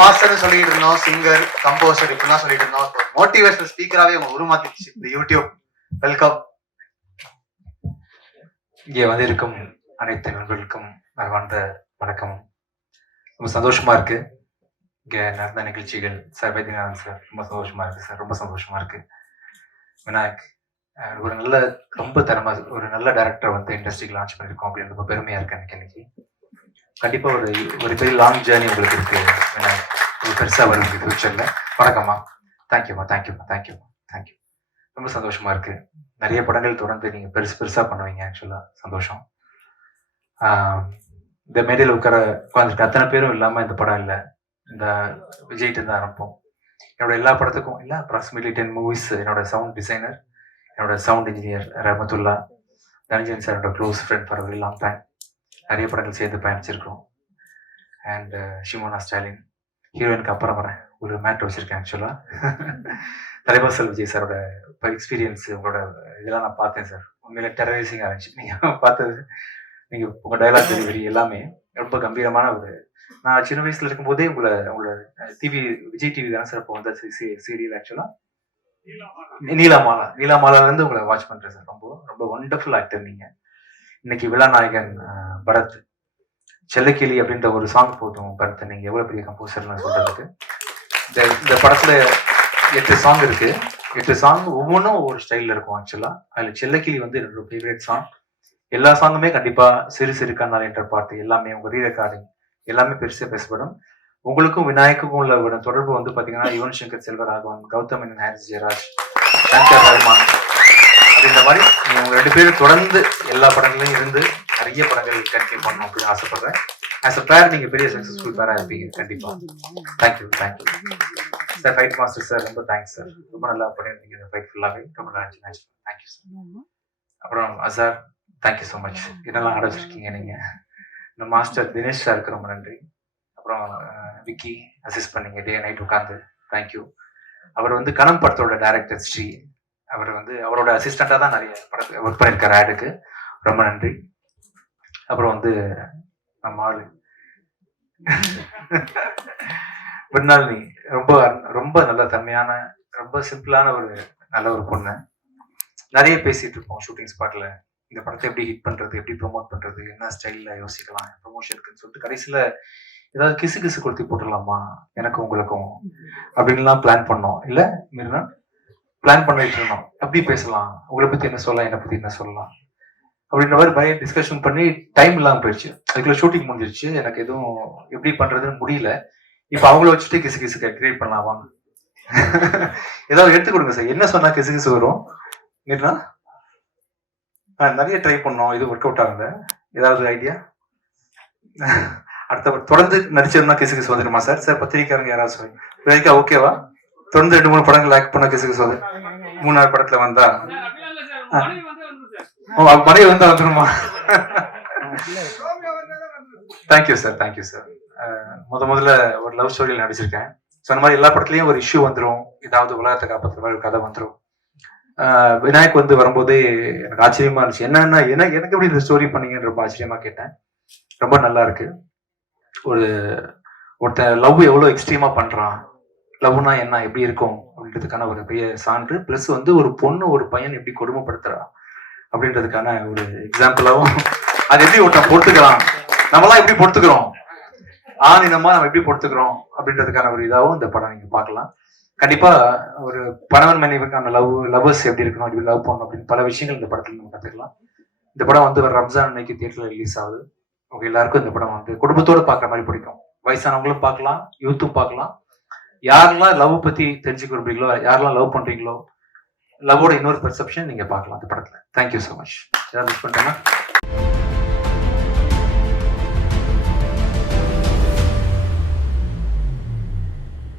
மாஸ்டர்னு சொல்லிட்டு இருந்தோம், singer, composer இப்படிலாம் சொல்லிட்டு இருந்தோம். மோட்டிவேஷனல் ஸ்பீக்கராகவே உங்க உருமாத்திடுச்சு இந்த யூடியூப். வெல்கம். இங்கே வந்து இருக்கும் அனைத்து நண்பர்களுக்கும் மனமார்ந்த வணக்கம். ரொம்ப சந்தோஷமா இருக்கு இங்கே நடந்த நிகழ்ச்சிகள். சார் வைத்தியநாதன் சார் ரொம்ப சந்தோஷமா இருக்கு சார், ரொம்ப சந்தோஷமா இருக்கு. விநாயக் ஒரு நல்ல ரொம்ப திறமை, ஒரு நல்ல டைரக்டர் வந்து இண்டஸ்ட்ரிக்கு லான்ச் பண்ணியிருக்கோம் அப்படின்னு ரொம்ப பெருமையா இருக்கு எனக்கு இன்னைக்கு. கண்டிப்பா ஒரு ஒரு பெரிய லாங் ஜேர்னி உங்களுக்கு இருக்கு விநாயக், ஒரு பெருசா வருது ஃபியூச்சர்ல. வணக்கம்மா, தேங்க்யூம்மா, தேங்க்யூம்மா, தேங்க்யூம்மா, தேங்க்யூ. ரொம்ப சந்தோஷமா இருக்கு. நிறைய படங்கள் தொடர்ந்து நீங்க பெருசா பண்ணுவீங்க. ஆக்சுவலா சந்தோஷம். இந்த மேடையில் உட்காந்துருக்க அத்தனை பேரும் இல்லாம இந்த படம் இல்லை. இந்த விஜய்ட்டு தான் ஆரம்பம். என்னோட எல்லா படத்துக்கும் இல்லை, அப்ராக்சிமேட்லி 10 மூவிஸ் என்னோட சவுண்ட் டிசைனர், என்னோட சவுண்ட் இன்ஜினியர் ரஹமத்துல்லா, தனஞ்சன் சார் என்னோட close friend for very long time. நிறைய படங்கள் சேர்ந்து பயணிச்சிருக்கோம். அண்ட் ஷிமோனா ஸ்டாலின் ஹீரோயினுக்கு அப்புறம் வரேன், ஒரு மேட்ரு வச்சிருக்கேன். ஆக்சுவலா தலைவாசல் விஜய் சாரோட எக்ஸ்பீரியன்ஸ் உங்களோட இதெல்லாம் நான் பார்த்தேன் சார். உண்மையில டெரரைசிங்காக இருந்துச்சு நீங்க பார்த்தது. நீங்க உங்க டைலாக் டெலிவரி எல்லாமே ரொம்ப கம்பீரமான ஒரு. நான் சின்ன வயசுல இருக்கும்போதே உங்களோட டிவி, விஜய் டிவி தான் சார் இப்போ வந்த சீரியல். ஆக்சுவலா நீலாமாலா இருந்து உங்களை வாட்ச் பண்றேன் சார். ரொம்ப ரொம்ப ஒண்டர்ஃபுல் ஆக்டர் நீங்க. இன்னைக்கு விழாநாயகன் பரத், செல்லக்கிளி அப்படின்ற ஒரு சாங் போதும் பரத், நீங்க எவ்வளவு பெரிய கம்போசர்னு சொல்றதுக்கு. இந்த படத்துல 8 சாங் இருக்கு. 8 சாங் ஒவ்வொன்றும் ஒவ்வொரு ஸ்டைல்ல இருக்கும். ஆக்சுவலா அதுல செல்லக்கிளி வந்து என்னோட ஃபேவரட் சாங். எல்லா சாங்குமே கண்டிப்பா சிறு சிறு கண்ணால் என்ற பாட்டு எல்லாமே உங்க ரீ ரெக்கார்டிங் எல்லாமே பெருசா பேசப்படும். உங்களுக்கும் விநாயக்குக்கும் உள்ள தொடர்பு வந்து பாத்தீங்கன்னா யுவன் சங்கர் செல்வராகவன், கௌதம் மேனன், ஹாரிஸ் ஜெயராஜ், சங்கர் ரஹ்மான் அப்படின்ற மாதிரி நீங்க உங்க 2 பேரும் தொடர்ந்து எல்லா படங்களையும் இருந்து நிறைய படங்கள் கண்டினியூ பண்ணணும் அப்படின்னு ஆசைப்படுறேன். ஆஸ் அ பேர் நீங்க பெரிய சக்சஸ்ஃபுல் பேரா இருப்பீங்க கண்டிப்பா. Thank you thank you sir. Fight master sir ரொம்ப தேங்க்ஸ் சார், ரொம்ப நல்லா பண்ணியிருந்தீங்க இந்த ஃபைட் ஃபுல்லாகவே. ரொம்ப நல்லா தேங்க்யூ சார். அப்புறம் அசார் தேங்க்யூ ஸோ மச், என்னெல்லாம் ஆட வச்சிருக்கீங்க நீங்க. இந்த மாஸ்டர் தினேஷ் சாருக்கு ரொம்ப நன்றி. அப்புறம் விக்கி அசிஸ்ட் பண்ணீங்க டே நைட் உட்காந்து, தேங்க்யூ. அவர் வந்து கணம் படத்தோட டைரக்டர் ஸ்ரீ, அவர் வந்து அவரோட அசிஸ்டண்டா தான் நிறைய படத்தை ஒர்க் பண்ணியிருக்காரு ஆடுக்கு, ரொம்ப நன்றி. அப்புறம் வந்து நம்ம ஆளு பின்னாலினி ரொம்ப ரொம்ப நல்ல தன்மையான, ரொம்ப சிம்பிளான ஒரு நல்ல ஒரு பொண்ணு. நிறைய பேசிட்டு இருப்போம் ஷூட்டிங் ஸ்பாட்ல, இந்த படத்தை எப்படி ஹிட் பண்றது, எப்படி ப்ரொமோட் பண்றது, என்ன ஸ்டைல்ல யோசிக்கலாம் ப்ரொமோஷனுக்குன்னு சொல்லிட்டு கடைசியில ஏதாவது கிசு கொளுத்தி போட்டுடலாமா எனக்கும் உங்களுக்கும் அப்படின்லாம் பிளான் பண்ணோம். இல்ல மீறினா பிளான் பண்ணிட்டு இருந்தோம், எப்படி பேசலாம், உங்களை பத்தி என்ன சொல்லலாம், என்னை பத்தி என்ன சொல்லலாம் அப்படின்ற மாதிரி நிறைய டிஸ்கஷன் பண்ணி டைம் இல்லாம போயிடுச்சு. அதுக்குள்ள ஷூட்டிங் முடிஞ்சிருச்சு. எனக்கு எதுவும் எப்படி பண்றதுன்னு முடியல. இப்ப அவங்கள வச்சுட்டு கிசு கிரியேட் பண்ணலாம் வாங்க. ஏதாவது எடுத்து கொடுங்க சார், என்ன சொன்னா கிசு வரும். நிறைய ட்ரை பண்ணோம், இது ஒர்க் அவுட் ஆகல. ஏதாவது ஐடியா? அடுத்த தொடர்ந்து நடிச்சிருந்தா கிசு வந்துடுமா சார்? சார் பத்திரிக்காரங்க யாராவது சொல்லுங்க. ஓகேவா? தொடர்ந்து 2-3 படங்கள் ஆக்ட் பண்ண கிசு வந்து 3-4 படத்துல வந்தா மனைவி வந்தா வந்துருமா? Thank you sir, thank you sir. முதல்ல ஒரு லவ் ஸ்டோரியில் நடிச்சிருக்கேன். சொன்ன மாதிரி எல்லா படத்துலயும் ஒரு இஷ்யூ வந்துடும், ஏதாவது உலகத்தை காப்பாற்றுற மாதிரி ஒரு கதை வந்துடும். விநாயக் வந்து வரும்போதே எனக்கு ஆச்சரியமா இருந்துச்சு. என்னன்னா எனக்கு எப்படி இந்த ஸ்டோரி பண்ணீங்கன்னு ரொம்ப ஆச்சரியமா கேட்டேன். ரொம்ப நல்லா இருக்கு. ஒருத்தன் லவ் எவ்வளவு எக்ஸ்ட்ரீமா பண்றான், லவ்னா என்ன, எப்படி இருக்கும் அப்படின்றதுக்கான ஒரு பெரிய சான்று. பிளஸ் வந்து ஒரு பொண்ணு ஒரு பையன் எப்படி கொடுமைப்படுத்துறா அப்படின்றதுக்கான ஒரு எக்ஸாம்பிளாவும், அது எப்படி ஒருத்தன் பொறுத்துக்கிறான், நம்மளாம் எப்படி பொறுத்துக்கிறோம், இனமா நம்ம எப்படி பொறுத்துக்கிறோம் அப்படின்றதுக்கான ஒரு இதாகவும் இந்த படம் நீங்க பார்க்கலாம். கண்டிப்பா ஒரு கணவன் மனைவிக்கான லவ்வர்ஸ் எப்படி இருக்கணும், எப்படி லவ் பண்ணணும் அப்படின்னு பல விஷயங்கள் இந்த படத்துல நம்ம கத்துக்கலாம். இந்த படம் வந்து ரம்ஜான் அன்னைக்கு தியேட்டர்ல ரிலீஸ் ஆகுது. உங்க எல்லாருக்கும் இந்த படம் வந்து குடும்பத்தோட பாக்குற மாதிரி பிடிக்கும். வயசானவங்களும் பார்க்கலாம், யூத்தும் பார்க்கலாம். யாரெல்லாம் லவ் பத்தி தெரிஞ்சுக்க விரும்புறீங்களோ, யாரெல்லாம் லவ் பண்றீங்களோ, லவ்வோட இன்னொரு பெர்செப்ஷன் நீங்க பார்க்கலாம் இந்த படத்துல. Thank you so much. ஏதாவது மிஸ் பண்ணிட்டேன்னா